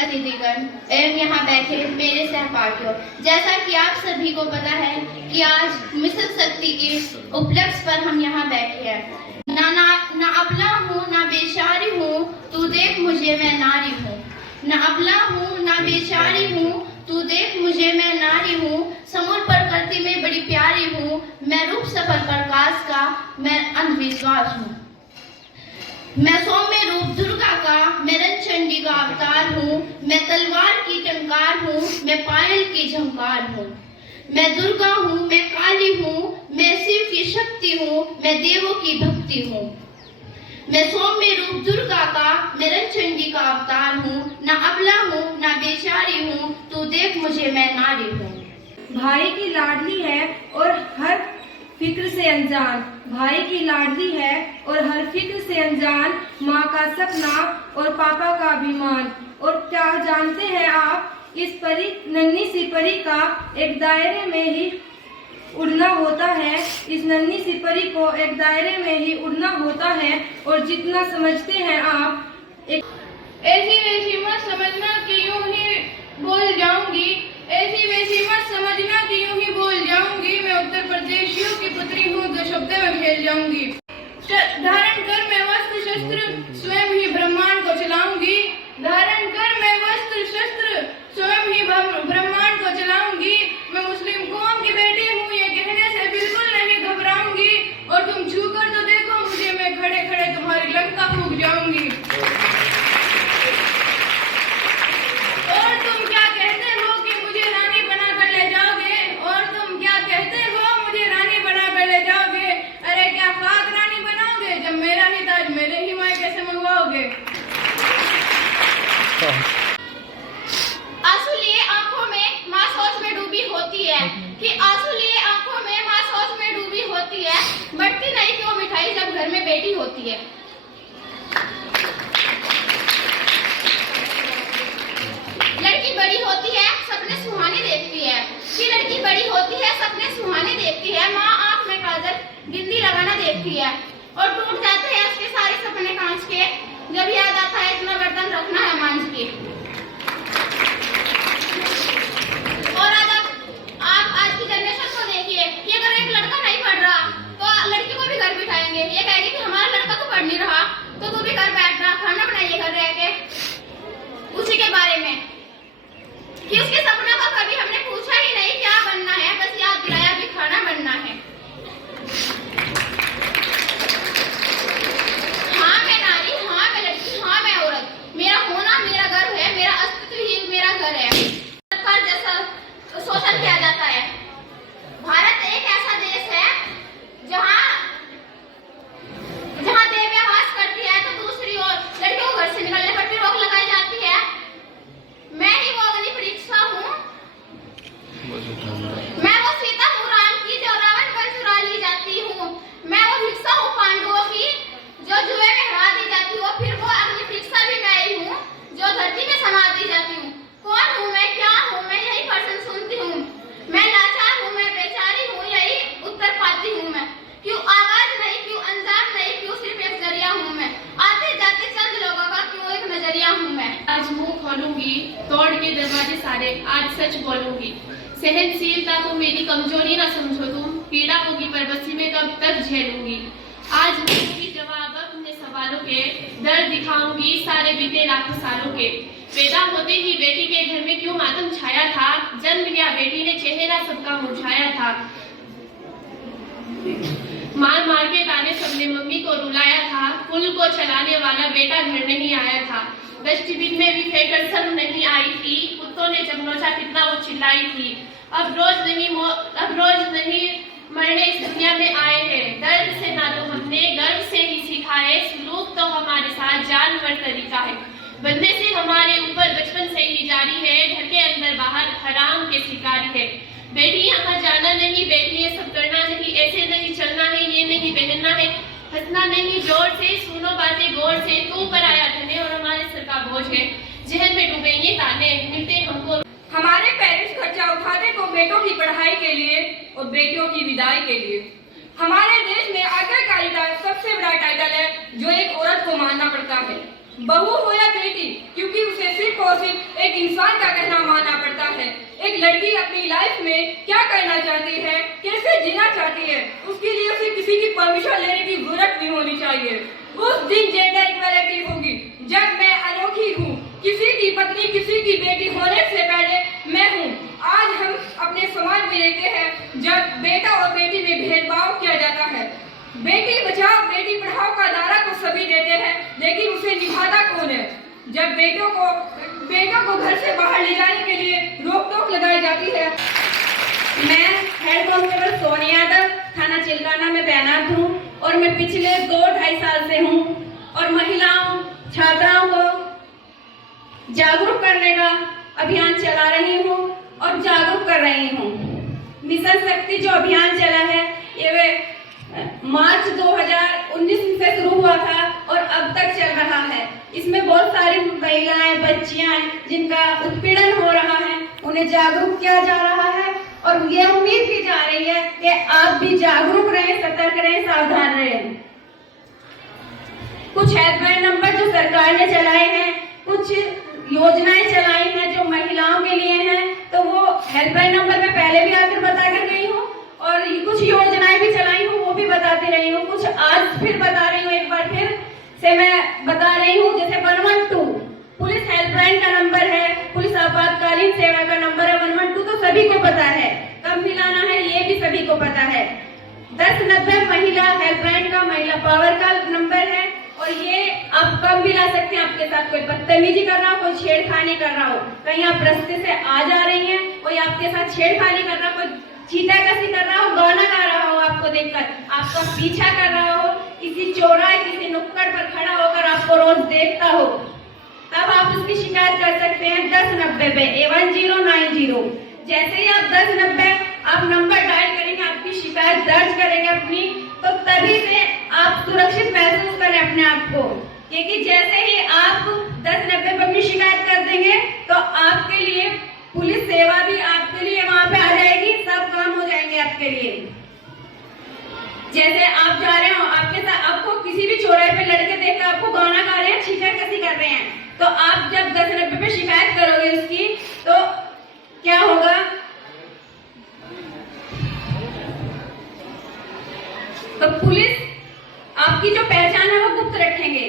अतिथिगण एवं यहाँ बैठे मेरे सहपाठियों, जैसा कि आप सभी को पता है कि आज मिशन शक्ति के उपलक्ष्य पर हम यहाँ बैठे हैं। ना अबला हूँ ना बेचारी हूँ, तू देख मुझे मैं नारी हूँ। न अबला हूँ ना बेचारी हूँ, तू देख मुझे मैं नारी हूँ। समूल प्रकृति में बड़ी प्यारी हूँ, मैं रूप सफल प्रकाश का मैं अंधविश्वास हूँ। मैं सौम्य रूप दुर्गा का, मैं रंगचंडी का अवतार हूँ। मैं तलवार की टंकार हूँ, मैं पायल की झंकार हूँ। मैं दुर्गा हूँ, मैं काली हूँ, मैं शिव की शक्ति हूँ, मैं देवों की भक्ति हूँ। मैं सौम्य रूप दुर्गा का, मैं रंगचंडी का अवतार हूँ। ना अबला हूँ ना बेचारी हूँ, तू देख मुझे मैं नारी हूँ। भाई की लाडली है और हर फिक्र से अनजान, भाई की लाडली है और हर फिक्र से अनजान, माँ का सपना और पापा का अभिमान। और क्या जानते हैं आप, इस परी नन्ही सी परी का एक दायरे में ही उड़ना होता है। इस नन्ही सी परी को एक दायरे में ही उड़ना होता है। और जितना समझते हैं आप ऐसी वैसी मत समझना कि यूं ही बोल जाऊंगी, ऐसी वैसी मत समझना कि यूं ही बोल जाऊंगी। मैं उत्तर प्रदेशियों की पुत्री हूँ जो शब्द में खेल जाऊंगी। धारण कर मैं वस्त्र शस्त्र स्वयं ही ब्रह्मांड को चलाऊंगी। धारण कर मैं वस्त्र शस्त्र स्वयं ही ब्रह्मांड को चलाऊंगी। मैं मुस्लिम कौम की बेटी हूँ, ये कहने से बिल्कुल नहीं घबराऊंगी। और तुम छू कर तो देखो मुझे, मैं खड़े खड़े तुम्हारी लंका फूंक जाऊंगी। और तुम क्या कहते हो कि मुझे रानी बना कर ले जाओगे? और तुम क्या कहते हो मुझे रानी बना कर ले जाओगे? अरे क्या खाक रानी बनाओगे, जब मेरा ही ताज मेरे ही मायके से मंगवाओगे। आंसू लिए आंखों में माँ सोच में डूबी होती है, कि आंसू लिए आंखों में माँ सोच में डूबी होती है। बढ़ती नहीं क्यों मिठाई जब घर में बेटी होती है। लड़की बड़ी होती है सपने सुहाने देखती है, कि लड़की बड़ी होती है सपने सुहाने देखती है। माँ आंख में काजल बिंदी लगाना देखती है और टूट जाते हैं उसके सारे सपने कांच के, जब याद आता है इतना बर्तन रखना है मांझ के। और आज की जनरेशन को देखिए कि अगर एक लड़का नहीं पढ़ रहा तो लड़की को भी घर बिठाएंगे। ये कहेंगे कि हमारा लड़का तो पढ़ नहीं रहा तो तू भी घर बैठना, खाना बनाइए घर रह के। उसी के बारे में कि उसके सपना का कभी हमने पूछा ही नहीं क्या बनना है, बस याद दिलाया कि खाना बनना है। हाँ मैं नारी, हाँ मैं लड़की, हाँ मैं औरत, मेरा होना मेरा गर्व है, मेरा अस्तित्व ही मेरा घर है। सरकार जैसा शोषण किया जाता है। भारत एक ऐसा देश है जहाँ देवियां वास करती है तो दूसरी ओर लड़कियों को घर से निकलने पर भी रोक लगाई जाती है। मैं ही वो अग्नि परीक्षा हूँ, मैं वो सीता हूँ राम की जो रावण पर चुरा ली जाती हूँ। मैं वो भिक्षा हूँ पांडवों की जो जुए में हरा दी जाती हूँ। फिर वो अग्नि परीक्षा भी मैं ही हूँ जो धरती में समा दी जाती हूँ। कौन हूँ मैं, क्या हूँ मैं, यही प्रश्न सुनती हूँ। मैं लाचार हूँ, मैं बेचारी हूँ, यही उत्तर पाती हूँ मैं। क्यों आवाज नहीं, क्यों अंजाम नहीं, क्यों सिर्फ एक जरिया हूँ मैं। आते जाते चंद लोगों का क्यों एक नजरिया हूँ मैं। आज मुंह खोलूंगी तोड़ के दरवाजे सारे, आज सच बोलूंगी। सहनशीलता को मेरी कमजोरी ना समझो तुम, पीड़ा होगी पर बसी में कब तक झेलूंगी। आज दूंगी जवाब अपने सवालों के, दर्द दिखाऊंगी सारे बीते लाखों सालों के। पैदा होते ही बेटी के घर में क्यों मातम छाया था, जन्म लिया बेटी ने चेहरा सबका मुरझाया था। मार मार के ताने सबने मम्मी को रुलाया था, पुल को चलाने वाला बेटा घर नहीं आया था। डस्टबिन में भी फेंकर शर्म नहीं आई थी, कुत्तों ने जब नोचा कितना वो चिल्लाई थी। अब रोज नहीं मरने इस दुनिया में आए हैं, दर्द से ना तो हमने गर्व से ही सीखा है। सलूक तो हमारे साथ जानवर तरीका है, बनने से हमारे ऊपर बचपन से ही जारी है। घर के अंदर बाहर हराम के शिकारी है। बेटी यहाँ जाना नहीं, बेटी ये सब करना नहीं, ऐसे नहीं चलना है, ये नहीं पहनना है, हंसना नहीं जोर से, सुनो बातें गौर से। तू पर आया धने और हमारे सर का बोझ है, जहन में डूबे ये ताने मिलते हमको। हमारे पेरेंट्स खर्चा उठाते को बेटों की पढ़ाई के लिए और बेटियों की विदाई के लिए। हमारे देश में आज्ञाकारिता सबसे बड़ा टाइटल है जो एक औरत को मानना पड़ता है, बहू हो या बेटी, क्योंकि उसे सिर्फ और सिर्फ एक इंसान का कहना मानना पड़ता है। एक लड़की अपनी लाइफ में क्या करना चाहती है, कैसे जीना चाहती है, उसके लिए उसे किसी की परमिशन लेने की जरूरत नहीं होनी चाहिए। उस दिन जेंडर इक्वालिटी होगी जब मैं अनोखी हूँ, किसी की पत्नी किसी की बेटी होने से पहले मैं हूँ। आज हम अपने समाज में रहते हैं जब बेटा और बेटी में भेदभाव किया जाता है। बेटी बचाओ बेटी पढ़ाओ का नारा तो सभी देते हैं, लेकिन उसे निभाता कौन है? जब बेटों को घर से बाहर ले जाने के लिए रोक टोक लगाई जाती है। मैं हेड कांस्टेबल सोनिया यादव थाना चिल्काना में तैनात हूँ और मैं पिछले 2-2.5 साल से हूँ और महिलाओं छात्राओं को जागरूक करने का अभियान चला रही हूँ और जागरूक कर रही हूँ। मिशन शक्ति जो अभियान चला है ये मार्च 2019 से शुरू हुआ था और अब तक चल रहा है। इसमें बहुत सारी महिलाएं बच्चियां जिनका उत्पीड़न हो रहा है उन्हें जागरूक किया जा रहा है और ये उम्मीद की जा रही है कि आप भी जागरूक रहें, सतर्क रहें, सावधान रहें। कुछ हेल्पलाइन नंबर जो सरकार ने चलाए हैं, कुछ योजनाएं चलाई हैं जो महिलाओं के लिए हैं, तो वो हेल्पलाइन नंबर मैं पहले भी आकर बता कर गई हूँ और कुछ योजनाएं भी चलाई हूँ वो भी बताती रही हूँ। कुछ आज फिर बता रही हूँ, एक बार फिर से मैं बता रही हूँ। जैसे 112 पुलिस हेल्पलाइन का नंबर है, पुलिस आपातकालीन सेवा का नंबर है 112, तो सभी को पता है। कब मिलाना है ये भी सभी को पता है। 1090 महिला हेल्पलाइन का महिला पावर का नंबर है और ये आप कब मिला सकते हैं? आपके साथ कोई बदतमीजी कर रहा हो, कोई छेड़खानी कर रहा हो, कहीं आप रास्ते से आ जा रही हैं, कोई आपके साथ छेड़खानी कर रहा हो, कोई चीटाकसी कर रहा हो, गाना गा रहा हो, आपको देखकर आपका पीछा कर रहा हो, किसी चौराहे किसी नुक्कड़ पर खड़ा होकर आपको रोज देखता हो, तब आप उसकी शिकायत कर सकते हैं 1090 पे 1090। जैसे ही आप 1090 आप नंबर डायल करेंगे, आपकी शिकायत दर्ज करेंगे अपनी, तो तभी से आप सुरक्षित महसूस करें अपने आप को। क्योंकि जैसे ही आप 1090 पर अपनी शिकायत कर देंगे तो आपके लिए पुलिस सेवा भी आपके लिए वहां पे आ जाएगी, सब काम हो जाएंगे आपके लिए। जैसे आप जा रहे हो, आपके साथ आपको किसी भी चौराहे पे लड़के देखकर आपको गाना गा रहे हैं, छींटाकसी कर रहे हैं, तो आप जब 1090 पे शिकायत करोगे उसकी, तो क्या होगा? तो पुलिस आपकी जो पहचान है वो गुप्त रखेंगे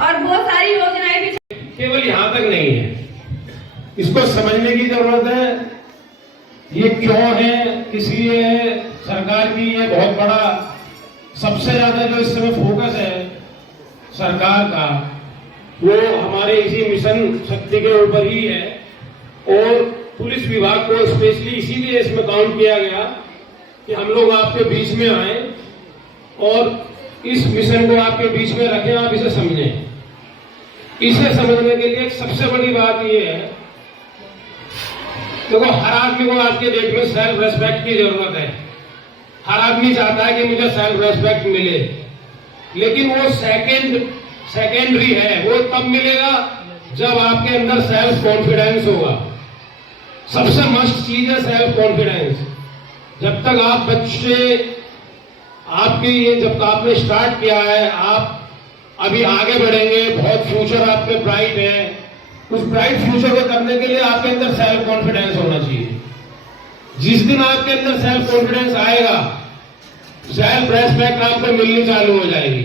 और बहुत सारी योजनाएं भी। केवल यहाँ तक नहीं है, इसको समझने की जरूरत है। ये क्यों है, इसलिए सरकार की ये बहुत बड़ा, सबसे ज्यादा जो इस समय फोकस है सरकार का, वो हमारे इसी मिशन शक्ति के ऊपर ही है। और पुलिस विभाग को स्पेशली इसीलिए इसमें काउंट किया गया कि हम लोग आपके बीच में आए और इस मिशन को आपके बीच में रखें, आप इसे समझें। इसे समझने के लिए सबसे बड़ी बात ये है, देखो हर आदमी को आज के डेट में सेल्फ रेस्पेक्ट की जरूरत है। हर आदमी चाहता है कि मुझे सेल्फ रेस्पेक्ट मिले, लेकिन वो सेकेंडरी है। वो तब मिलेगा जब आपके अंदर सेल्फ कॉन्फिडेंस होगा। सबसे मस्त चीज है सेल्फ कॉन्फिडेंस। जब तक आप बच्चे, आपकी ये जब आपने स्टार्ट किया है, आप अभी आगे बढ़ेंगे, बहुत फ्यूचर आपके ब्राइट है। उस ब्राइट फ्यूचर को करने के लिए आपके अंदर सेल्फ कॉन्फिडेंस होना चाहिए। जिस दिन आपके अंदर सेल्फ कॉन्फिडेंस आएगा, सेल्फ रेस्पेक्ट आपको मिलनी चालू हो जाएगी,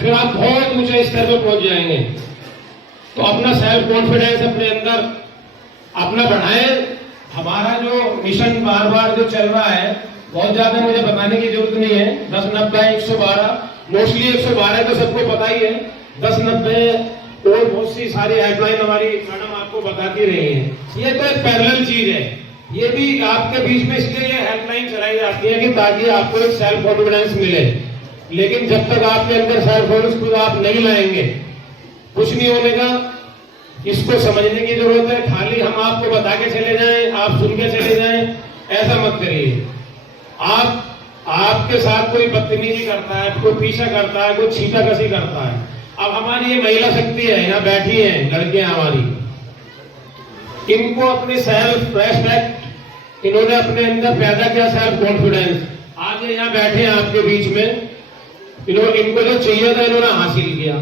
फिर आप बहुत ऊंचे स्तर पर पहुंच जाएंगे। तो अपना सेल्फ कॉन्फिडेंस अपने अंदर अपना बढ़ाएं। हमारा जो मिशन बार बार जो चल रहा है, बहुत ज्यादा मुझे बताने की जरूरत नहीं है। 1090 112, मोस्टली 112 तो सबको पता ही है। 1090 और बहुत सी सारी हेल्पलाइन हमारी मैडम आपको बताती रही है। ये तो एक पैरेलल चीज है, ये भी आपके बीच में इसलिए ये हेल्पलाइन चलाई जाती है कि ताकि आपको एक सेल्फ कॉन्फिडेंस मिले। लेकिन जब तक आपके अंदर सेल्फ कॉन्फिडेंस खुद आप नहीं लाएंगे, कुछ नहीं होने का। इसको समझने की जरूरत है। खाली हम आपको बता के चले जाएं, आप सुन के चले जाएं, ऐसा मत करिए। आपके साथ कोई बदतमीजी करता है, कोई पीछा करता है, कोई छींटाकसी करता है। अब हमारी ये महिला शक्ति है, यहाँ बैठी हैं लड़कियां हमारी, इनको अपने सेल्फ रेस्पेक्ट, इन्होंने अपने अंदर पैदा किया सेल्फ कॉन्फिडेंस। आज ये यहाँ बैठे हैं आपके बीच में, इनको जो चाहिए था इन्होंने हासिल किया।